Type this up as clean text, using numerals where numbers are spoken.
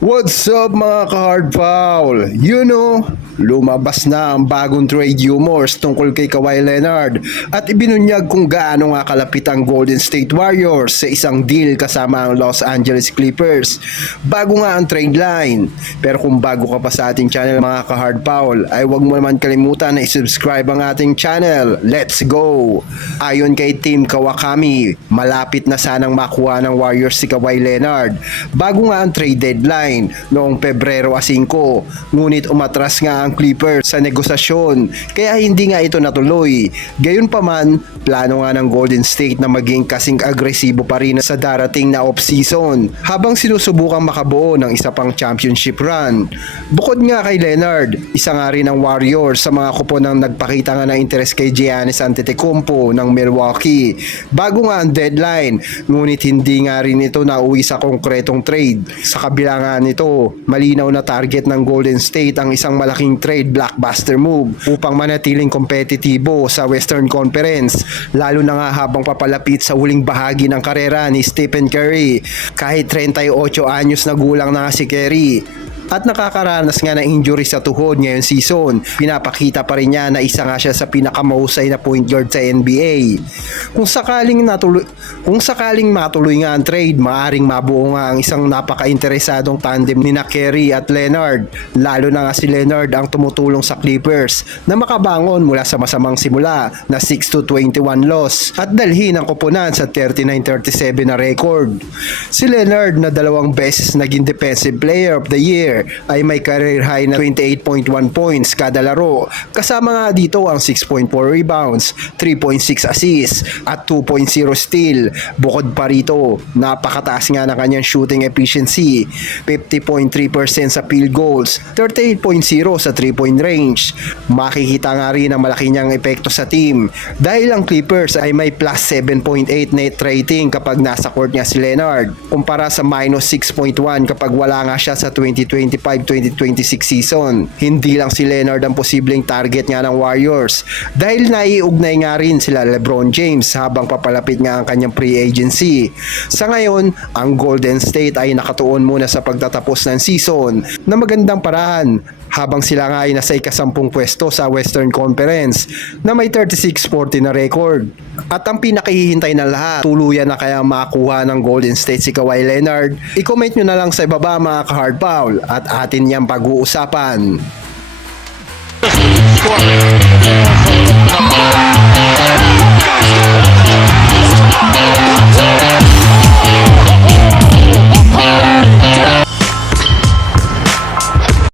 What's up mga ka-hard foul? You know, lumabas na ang bagong trade rumors tungkol kay Kawhi Leonard at ibinunyag kung gaano nga kalapit ang Golden State Warriors sa isang deal kasama ang Los Angeles Clippers bago nga ang trade line. Pero kung bago ka pa sa ating channel mga ka-hard foul, ay huwag mo naman kalimutan na i-subscribe ang ating channel. Let's go! Ayon kay Team Kawakami, malapit na sanang makuha ng Warriors si Kawhi Leonard bago nga ang trade deadline noong Pebrero 5, ngunit umatras nga ang Clippers sa negosasyon kaya hindi nga ito natuloy. Gayunpaman, plano nga ng Golden State na maging kasing agresibo pa rin sa darating na off-season habang sinusubukang makabuo ng isa pang championship run. Bukod nga kay Leonard, isa nga rin ang Warriors sa mga kupon ng nagpakita nga ng interes kay Giannis Antetokounmpo ng Milwaukee bago nga ang deadline, ngunit hindi nga rin ito nauwi sa konkretong trade. Sa kabila nga nito, malinaw na target ng Golden State ang isang malaking trade blockbuster move upang manatiling kompetitibo sa Western Conference, lalo na nga habang papalapit sa huling bahagi ng karera ni Stephen Curry. Kahit 38 anyos na gulang na si Curry at nakakaranas nga ng injury sa tuhod ngayong season, pinapakita pa rin niya na isa nga siya sa pinakamahusay na point guard sa NBA. Kung sakaling matuloy nga ang trade, maaring mabuo nga ang isang napaka-interesadong tandem ni Curry at Leonard, lalo na nga si Leonard ang tumutulong sa Clippers na makabangon mula sa masamang simula na 6-21 loss at dalhin ang koponan sa 39-37 na record. Si Leonard na 2 beses naging Defensive Player of the Year ay may career high na 28.1 points kada laro, kasama nga dito ang 6.4 rebounds, 3.6 assists at 2.0 steal. Bukod pa rito, napakataas nga ng kanyang shooting efficiency, 50.3% sa field goals, 38.0 sa 3-point range. Makikita nga rin ang malaki niyang epekto sa team dahil ang Clippers ay may plus 7.8 net rating kapag nasa court niya si Leonard kumpara sa minus 6.1 kapag wala nga siya sa 2025-2026 season. Hindi lang si Leonard ang posibleng target nga ng Warriors dahil naiugnay nga rin sila LeBron James habang papalapit nga ang kanyang free agency. Sa ngayon, ang Golden State ay nakatuon muna sa pagtatapos ng season na magandang parahan habang sila nga ay nasa ika-10 pwesto sa Western Conference na may 36-40 na record. At ang pinakahihintay na lahat, tuluyan na kaya makuha ng Golden State si Kawhi Leonard? I-comment nyo na lang sa ibaba mga ka-hard foul at atin niyang pag-uusapan.